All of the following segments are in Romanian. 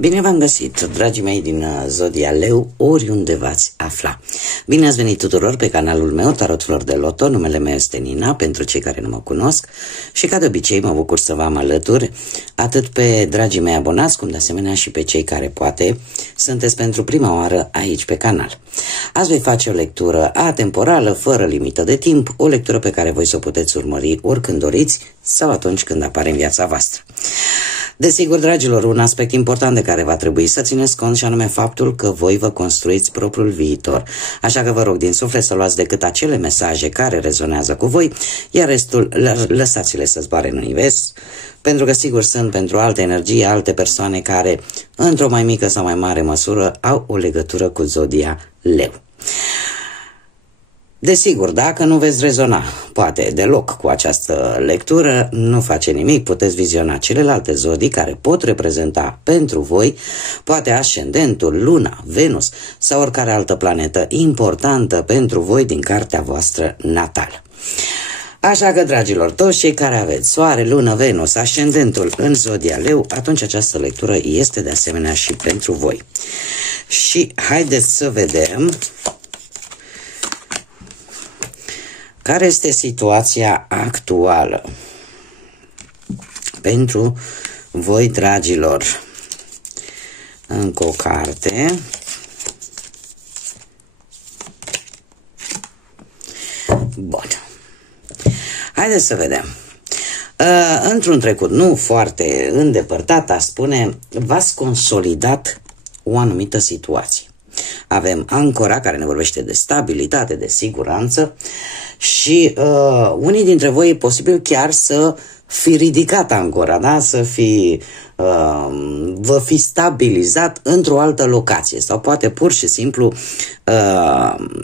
Bine v-am găsit, dragii mei din Zodia Leu, oriunde v-ați afla. Bine ați venit tuturor pe canalul meu, Tarot Flor de Loto. Numele meu este Nina, pentru cei care nu mă cunosc. Și ca de obicei mă bucur să vă am alături, atât pe dragii mei abonați, cum de asemenea și pe cei care poate sunteți pentru prima oară aici pe canal. Azi voi face o lectură atemporală, fără limită de timp, o lectură pe care voi să o puteți urmări oricând doriți sau atunci când apare în viața voastră. Desigur, dragilor, un aspect important de care va trebui să țineți cont și anume faptul că voi vă construiți propriul viitor. Așa că vă rog din suflet să luați decât acele mesaje care rezonează cu voi, iar restul lăsați-le să zboare în univers, pentru că sigur sunt pentru alte energii, alte persoane care, într-o mai mică sau mai mare măsură, au o legătură cu Zodia Leu. Desigur, dacă nu veți rezona, poate deloc, cu această lectură, nu face nimic, puteți viziona celelalte zodii care pot reprezenta pentru voi, poate ascendentul, luna, Venus sau oricare altă planetă importantă pentru voi din cartea voastră natală. Așa că, dragilor, toți cei care aveți soare, lună, Venus, ascendentul în Zodia Leu, atunci această lectură este de asemenea și pentru voi. Și haideți să vedem care este situația actuală pentru voi, dragilor. Încă o carte. Bun. Haideți să vedem. Într-un trecut nu foarte îndepărtat, aș spune, v-ați consolidat o anumită situație. Avem Ancora, care ne vorbește de stabilitate, de siguranță și unii dintre voi e posibil chiar să fi ridicat Ancora, da? Să fi, vă fi stabilizat într-o altă locație sau poate pur și simplu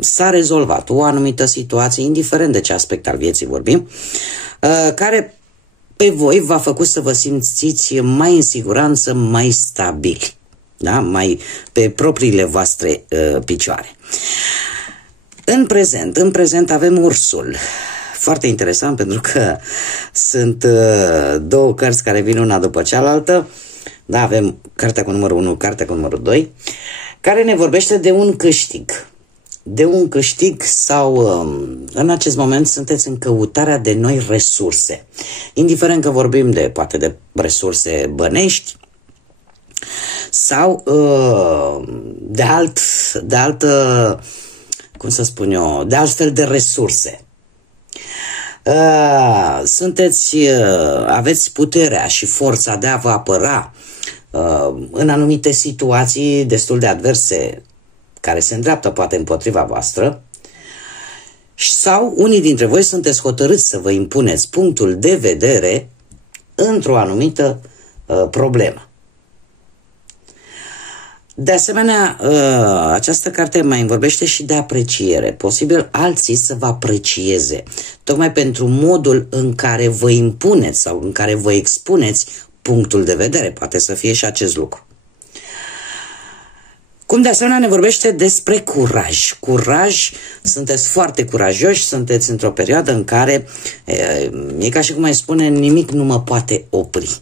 s-a rezolvat o anumită situație, indiferent de ce aspect al vieții vorbim, care pe voi v-a făcut să vă simțiți mai în siguranță, mai stabili. Da? Mai pe propriile voastre picioare. În prezent avem Ursul. Foarte interesant pentru că sunt două cărți care vin una după cealaltă. Da, avem cartea cu numărul 1, cartea cu numărul 2, care ne vorbește de un câștig. De un câștig sau în acest moment sunteți în căutarea de noi resurse. Indiferent că vorbim de, poate de resurse bănești, sau de altă, cum să spun eu, de altfel de resurse. Aveți puterea și forța de a vă apăra în anumite situații destul de adverse care se îndreaptă poate împotriva voastră, sau unii dintre voi sunteți hotărâți să vă impuneți punctul de vedere într-o anumită problemă. De asemenea, această carte mai vorbește și de apreciere. Posibil alții să vă aprecieze, tocmai pentru modul în care vă impuneți sau în care vă expuneți punctul de vedere. Poate să fie și acest lucru. Cum de asemenea ne vorbește despre curaj. Curaj, sunteți foarte curajoși, sunteți într-o perioadă în care, e ca și cum mai spune, nimic nu mă poate opri.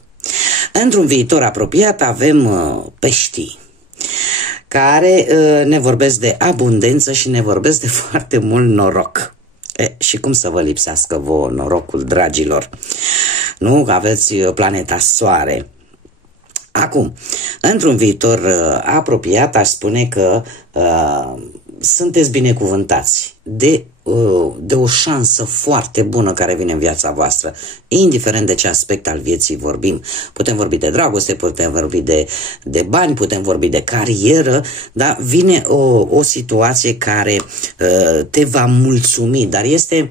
Într-un viitor apropiat avem peștii, care ne vorbesc de abundență și ne vorbesc de foarte mult noroc. Și cum să vă lipsească vouă norocul, dragilor? Nu? Aveți planeta Soare. Acum, într-un viitor apropiat, aș spune că sunteți binecuvântați de o șansă foarte bună care vine în viața voastră, indiferent de ce aspect al vieții vorbim. Putem vorbi de dragoste, putem vorbi de bani, putem vorbi de carieră, dar vine o situație care te va mulțumi, dar este,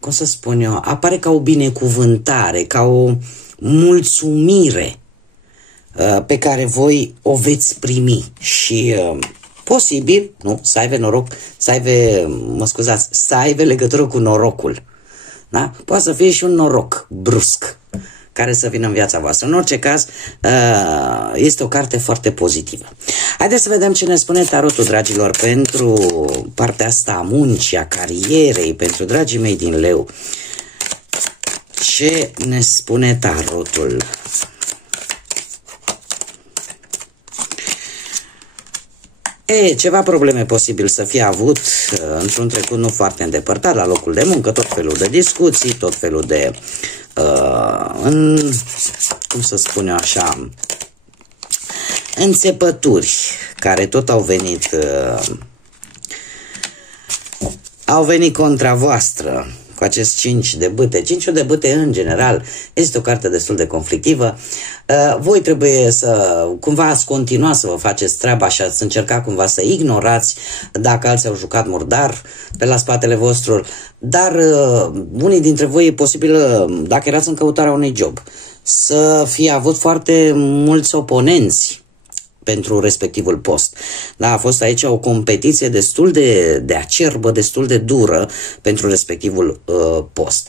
cum să spun eu, apare ca o binecuvântare, ca o mulțumire pe care voi o veți primi și posibil, nu, să aibă noroc, să aibă legătură cu norocul. Da? Poate să fie și un noroc brusc care să vină în viața voastră. În orice caz, este o carte foarte pozitivă. Haideți să vedem ce ne spune tarotul, dragilor, pentru partea asta a muncii, a carierei, pentru dragii mei din Leu. Ce ne spune tarotul? Ceva probleme posibil să fie avut într-un trecut nu foarte îndepărtat la locul de muncă, tot felul de discuții, tot felul de, cum să spun eu așa, înțepături care tot au venit contra voastră cu acest 5 de bâte. 5 de bâte, în general, este o carte destul de conflictivă. Voi trebuie să cumva ați continua să vă faceți treaba și ați încerca cumva să ignorați dacă alții au jucat murdar pe la spatele vostru, dar unii dintre voi e posibil, dacă erați în căutarea unui job, să fie avut foarte mulți oponenți pentru respectivul post. Da, a fost aici o competiție destul de acerbă, destul de dură pentru respectivul post.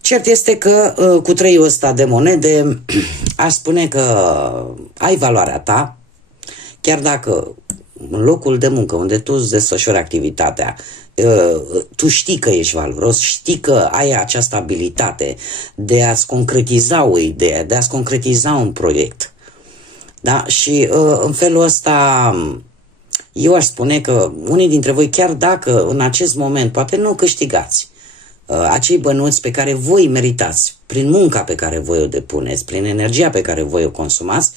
Cert este că cu treiul ăsta de monede aș spune că ai valoarea ta, chiar dacă în locul de muncă unde tu îți desfășori activitatea, tu știi că ești valoros, știi că ai această abilitate de a-ți concretiza o idee, de a-ți concretiza un proiect. Da? Și în felul ăsta eu aș spune că unii dintre voi, chiar dacă în acest moment poate nu câștigați acei bănuți pe care voi meritați prin munca pe care voi o depuneți, prin energia pe care voi o consumați,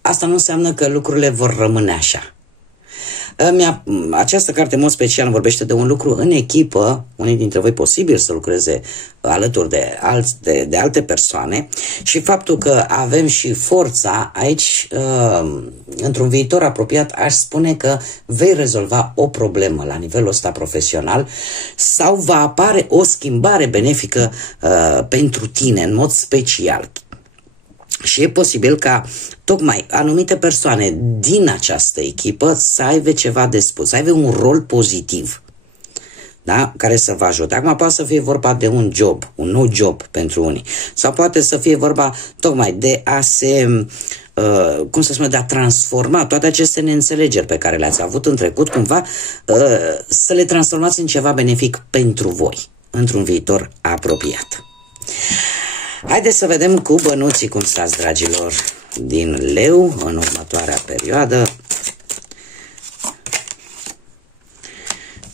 asta nu înseamnă că lucrurile vor rămâne așa. Această carte, în mod special, vorbește de un lucru în echipă, unii dintre voi posibil să lucreze alături de alte persoane, și faptul că avem și forța aici, într-un viitor apropiat, aș spune că vei rezolva o problemă la nivelul ăsta profesional sau va apare o schimbare benefică pentru tine, în mod special. Și e posibil ca tocmai anumite persoane din această echipă să aibă ceva de spus, să aibă un rol pozitiv, da? Care să vă ajute. Acum poate să fie vorba de un job, un nou job pentru unii, sau poate să fie vorba tocmai de a se, cum să spun, de a transforma toate aceste neînțelegeri pe care le-ați avut în trecut, cumva să le transformați în ceva benefic pentru voi, într-un viitor apropiat. Haideți să vedem cu bănuții cum stați, dragilor, din Leu în următoarea perioadă.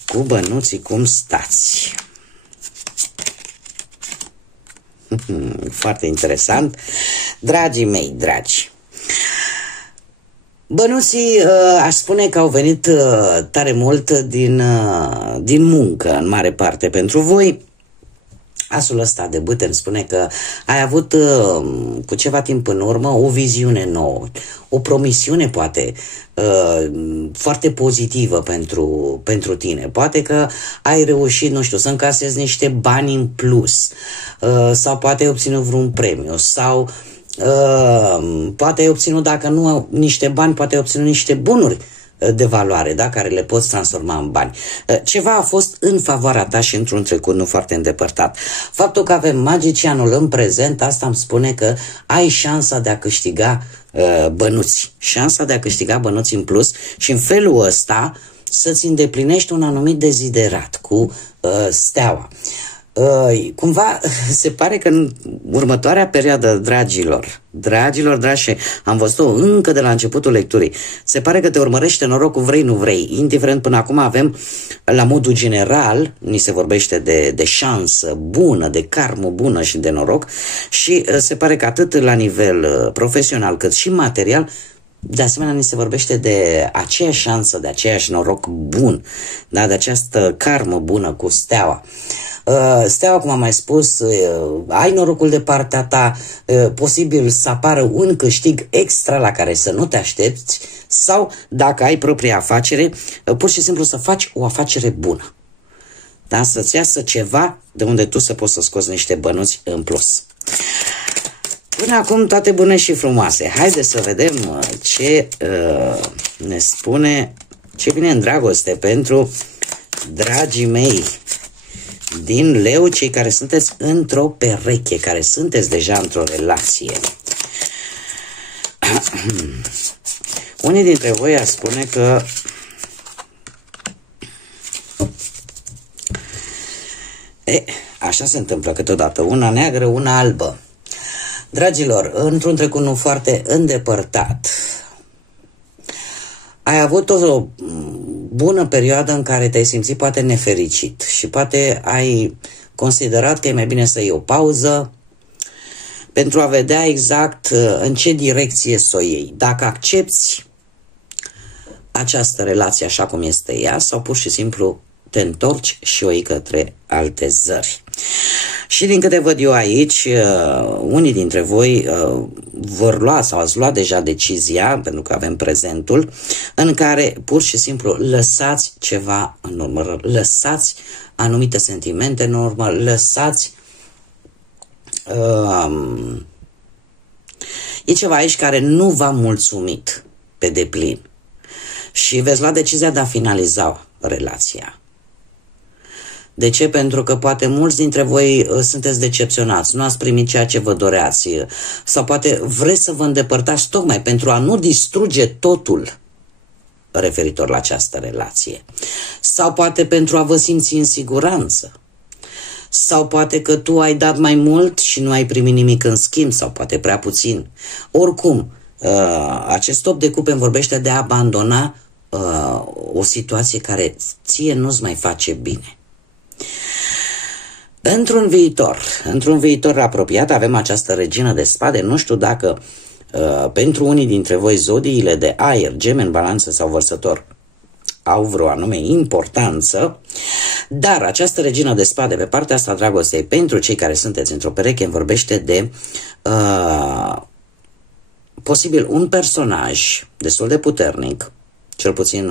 Cu bănuții cum stați. Foarte interesant. Dragii mei, dragi, bănuții aș spune că au venit tare mult din muncă, în mare parte pentru voi. Asul ăsta de bâte îmi spune că ai avut cu ceva timp în urmă o viziune nouă, o promisiune poate foarte pozitivă pentru tine. Poate că ai reușit, nu știu, să încasezi niște bani în plus, sau poate ai obținut vreun premiu, sau poate ai obținut, dacă nu niște bani, poate ai obținut niște bunuri de valoare, da? Care le poți transforma în bani. Ceva a fost în favoarea ta și într-un trecut nu foarte îndepărtat. Faptul că avem magicianul în prezent, asta îmi spune că ai șansa de a câștiga bănuți. Șansa de a câștiga bănuți în plus și în felul ăsta să-ți îndeplinești un anumit deziderat cu steaua. Cumva se pare că în următoarea perioadă, dragilor dragi, am văzut-o încă de la începutul lecturii, se pare că te urmărește norocul, vrei nu vrei, indiferent. Până acum avem la modul general, ni se vorbește de șansă bună, de karmă bună și de noroc, și se pare că atât la nivel profesional cât și material, de asemenea, ni se vorbește de aceeași șansă, de aceeași noroc bun, da? De această karmă bună cu steaua. Steaua, cum am mai spus, ai norocul de partea ta, posibil să apară un câștig extra la care să nu te aștepți, sau dacă ai propria afacere, pur și simplu să faci o afacere bună. Da? Să-ți iasă ceva de unde tu să poți să scoți niște bănuți în plus. Până acum toate bune și frumoase. Haideți să vedem ce ne spune, ce vine în dragoste pentru dragii mei din Leu, cei care sunteți într-o pereche, care sunteți deja într-o relație. Unii dintre voi ar spune că așa se întâmplă câteodată, una neagră, una albă. Dragilor, într-un trecut nu foarte îndepărtat, ai avut o bună perioadă în care te-ai simțit poate nefericit și poate ai considerat că e mai bine să iei o pauză pentru a vedea exact în ce direcție să o iei. Dacă accepti această relație așa cum este ea sau pur și simplu te întorci și o iei către alte zări. Și din câte văd eu aici, unii dintre voi vor lua sau ați luat deja decizia, pentru că avem prezentul, în care pur și simplu lăsați ceva în urmă, lăsați anumite sentimente în urmă, lăsați e ceva aici care nu v-a mulțumit pe deplin și veți lua decizia de a finaliza relația. De ce? Pentru că poate mulți dintre voi sunteți decepționați, nu ați primit ceea ce vă doreați sau poate vreți să vă îndepărtați tocmai pentru a nu distruge totul referitor la această relație. Sau poate pentru a vă simți în siguranță. Sau poate că tu ai dat mai mult și nu ai primit nimic în schimb sau poate prea puțin. Oricum, acest top de cupe îmi vorbește de a abandona o situație care ție nu-ți mai face bine. Într-un viitor apropiat avem această regină de spade. Nu știu dacă pentru unii dintre voi zodiile de aer, Gemeni, Balanță sau Vărsător au vreo anume importanță, dar această regină de spade pe partea asta dragostei pentru cei care sunteți într-o pereche îmi vorbește de posibil un personaj destul de puternic, cel puțin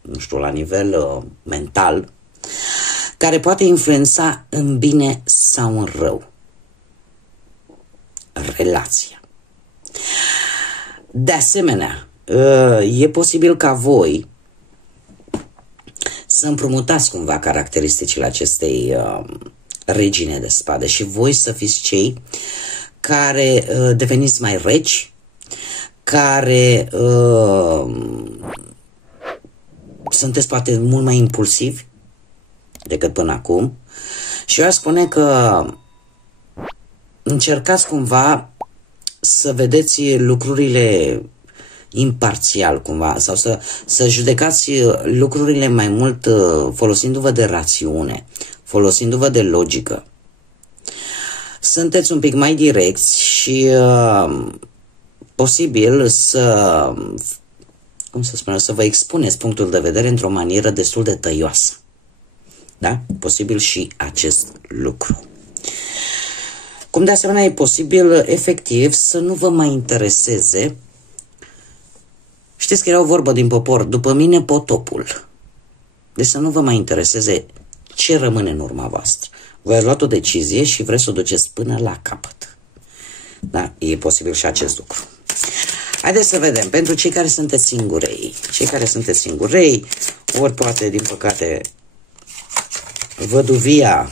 nu știu, la nivel mental, care poate influența în bine sau în rău relația. De asemenea, e posibil ca voi să împrumutați cumva caracteristicile acestei regine de spade și voi să fiți cei care deveniți mai reci, care sunteți poate mult mai impulsivi decât până acum și eu aș spune că încercați cumva să vedeți lucrurile imparțial cumva sau să judecați lucrurile mai mult folosindu-vă de rațiune, folosindu-vă de logică. Sunteți un pic mai direcți și posibil să, cum să spun, să vă expuneți punctul de vedere într-o manieră destul de tăioasă. Da? Posibil și acest lucru. Cum de asemenea e posibil efectiv să nu vă mai intereseze. Știți că era o vorbă din popor, după mine potopul. Deci să nu vă mai intereseze ce rămâne în urma voastră. Voi ați luat o decizie și vreți să o duceți până la capăt. Da? E posibil și acest lucru. Haideți să vedem, pentru cei care sunteți singurei. Cei care sunteți singurei, ori poate, din păcate, văduvia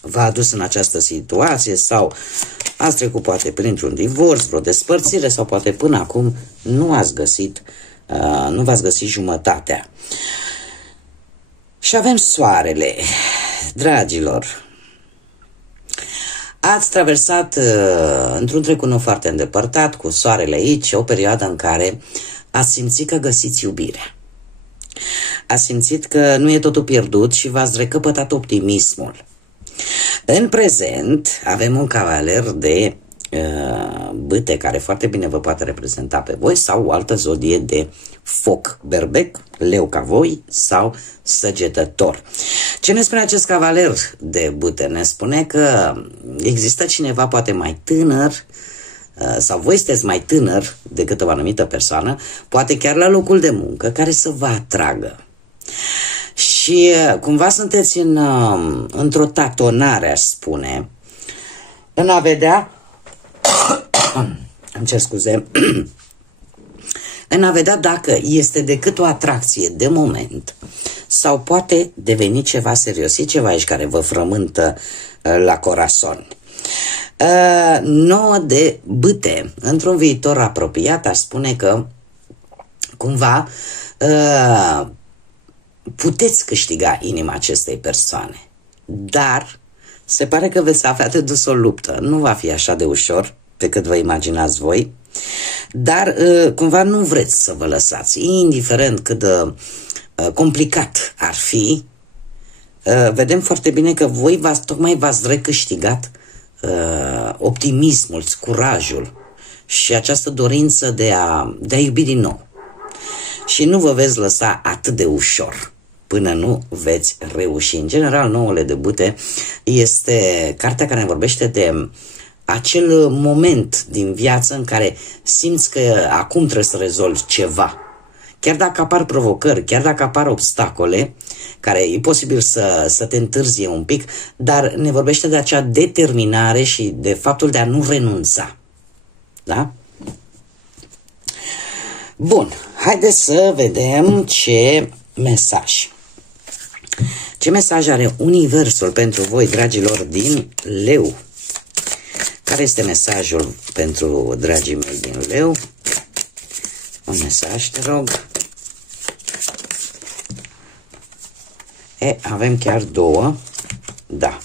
v-a adus în această situație sau ați trecut poate printr-un divorț, vreo despărțire sau poate până acum nu v-ați găsit jumătatea. Și avem soarele, dragilor. Ați traversat într-un trecut nu foarte îndepărtat, cu soarele aici, o perioadă în care ați simțit că găsiți iubirea. Ați simțit că nu e totul pierdut și v-ați recăpătat optimismul. În prezent avem un cavaler de bâte care foarte bine vă poate reprezenta pe voi sau o altă zodie de foc, berbec, leu ca voi sau săgetător. Ce ne spune acest cavaler de bâte? Ne spune că există cineva poate mai tânăr sau voi sunteți mai tânăr decât o anumită persoană, poate chiar la locul de muncă, care să vă atragă. Și cumva sunteți într-o tatonare, aș spune, în a vedea îmi cer scuze, în a vedea dacă este decât o atracție de moment sau poate deveni ceva serios. E ceva aici care vă frământă la corazon. 9 de bâte. Într-un viitor apropiat aș spune că cumva puteți câștiga inima acestei persoane, dar se pare că veți avea de dus o luptă. Nu va fi așa de ușor pe cât vă imaginați voi. dar cumva nu vreți să vă lăsați, indiferent cât de complicat ar fi. Vedem foarte bine că voi tocmai v-ați recâștigat optimismul, curajul și această dorință de a iubi din nou. Și nu vă veți lăsa atât de ușor până nu veți reuși. În general, Nouăle de Bute este cartea care ne vorbește de acel moment din viață în care simți că acum trebuie să rezolvi ceva. Chiar dacă apar provocări, chiar dacă apar obstacole, care e posibil să te întârzie un pic, dar ne vorbește de acea determinare și de faptul de a nu renunța. Da? Bun, haideți să vedem ce mesaj. Ce mesaj are Universul pentru voi, dragilor, din Leu? Care este mesajul pentru dragii mei din Leu? Un mesaj, te rog. Avem chiar două. Da.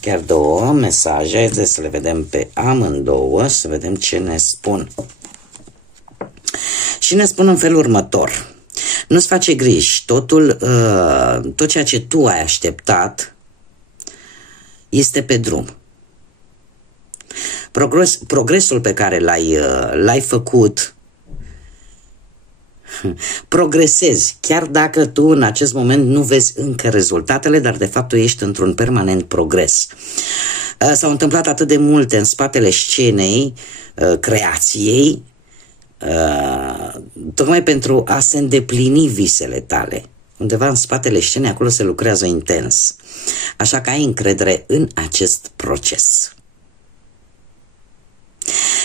Chiar două mesaje. Haideți să le vedem pe amândouă, să vedem ce ne spun. Și ne spun în felul următor. Nu-ți face griji, tot ceea ce tu ai așteptat este pe drum. Progresul pe care l-ai făcut, progresezi, chiar dacă tu în acest moment nu vezi încă rezultatele, dar de fapt tu ești într-un permanent progres. S-au întâmplat atât de multe în spatele scenei, creației, tocmai pentru a se îndeplini visele tale. Undeva în spatele scenei, acolo se lucrează intens. Așa că ai încredere în acest proces.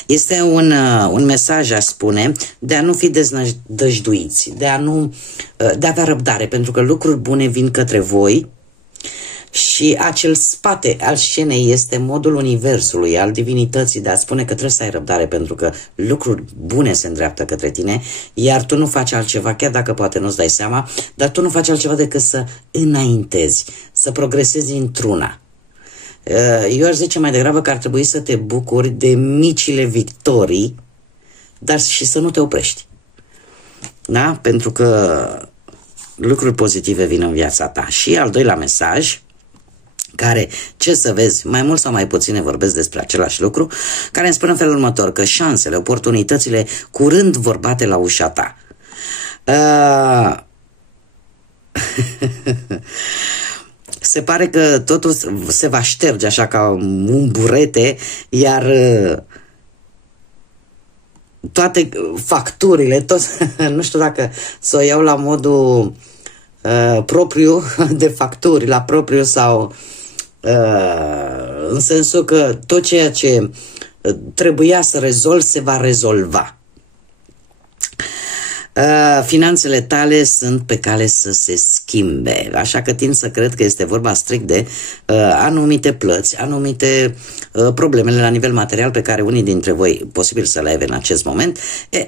Este un mesaj, aș spune, de a nu fi deznădăjduiți, de a avea răbdare, pentru că lucruri bune vin către voi și acel spate al scenei este modul universului, al divinității, de a spune că trebuie să ai răbdare, pentru că lucruri bune se îndreaptă către tine, iar tu nu faci altceva, chiar dacă poate nu-ți dai seama, dar tu nu faci altceva decât să înaintezi, să progresezi într-una. Eu aș zice mai degrabă că ar trebui să te bucuri de micile victorii, dar și să nu te oprești. Da? Pentru că lucruri pozitive vin în viața ta. Și al doilea mesaj, care, ce să vezi, mai mult sau mai puțin ne vorbesc despre același lucru, care îmi spune în felul următor, că șansele, oportunitățile curând vor bate la ușa ta. Se pare că totul se va șterge așa ca un burete, iar toate facturile, nu știu dacă să o iau la modul propriu de facturi, la propriu sau în sensul că tot ceea ce trebuia să rezolvi se va rezolva. Finanțele tale sunt pe cale să se schimbe, așa că tind să cred că este vorba strict de anumite plăți, anumite problemele la nivel material pe care unii dintre voi posibil să le aibă în acest moment.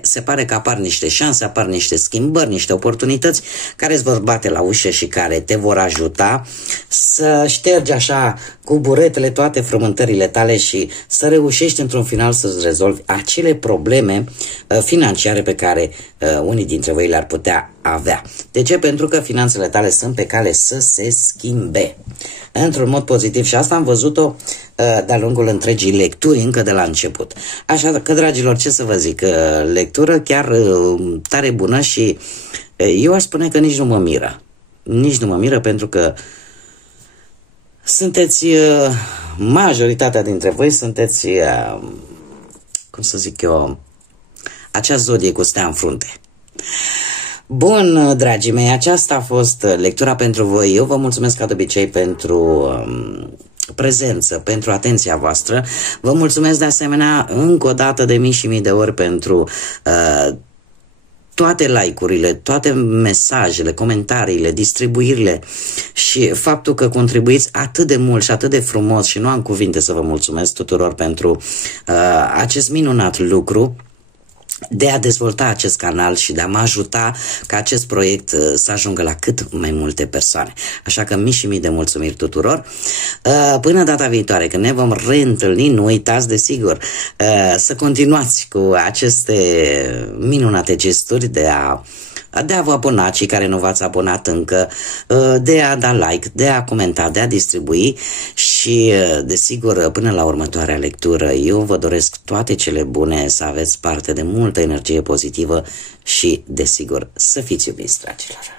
Se pare că apar niște șanse, apar niște schimbări, niște oportunități care îți vor bate la ușă și care te vor ajuta să ștergi așa cu buretele toate frământările tale și să reușești într-un final să-ți rezolvi acele probleme financiare pe care unii dintre voi le-ar putea avea. De ce? Pentru că finanțele tale sunt pe cale să se schimbe într-un mod pozitiv și asta am văzut-o de-a lungul întregii lecturi, încă de la început. Așa că, dragilor, ce să vă zic, lectură chiar tare bună și eu aș spune că nici nu mă miră. Nici nu mă miră pentru că sunteți, majoritatea dintre voi sunteți, cum să zic eu, acea zodie cu stea în frunte. Bun, dragii mei, aceasta a fost lectura pentru voi. Eu vă mulțumesc ca de obicei pentru prezență, pentru atenția voastră. Vă mulțumesc de asemenea încă o dată de mii și mii de ori pentru toate like-urile, toate mesajele, comentariile, distribuirile și faptul că contribuiți atât de mult și atât de frumos și nu am cuvinte să vă mulțumesc tuturor pentru acest minunat lucru. de a dezvolta acest canal și de a mă ajuta ca acest proiect să ajungă la cât mai multe persoane. Așa că mii și mii de mulțumiri tuturor. Până data viitoare, când ne vom reîntâlni, nu uitați, desigur, să continuați cu aceste minunate gesturi de a vă abona, cei care nu v-ați abonat încă, de a da like, de a comenta, de a distribui și, desigur, până la următoarea lectură, eu vă doresc toate cele bune, să aveți parte de multă energie pozitivă și, desigur, să fiți iubiți, dragilor.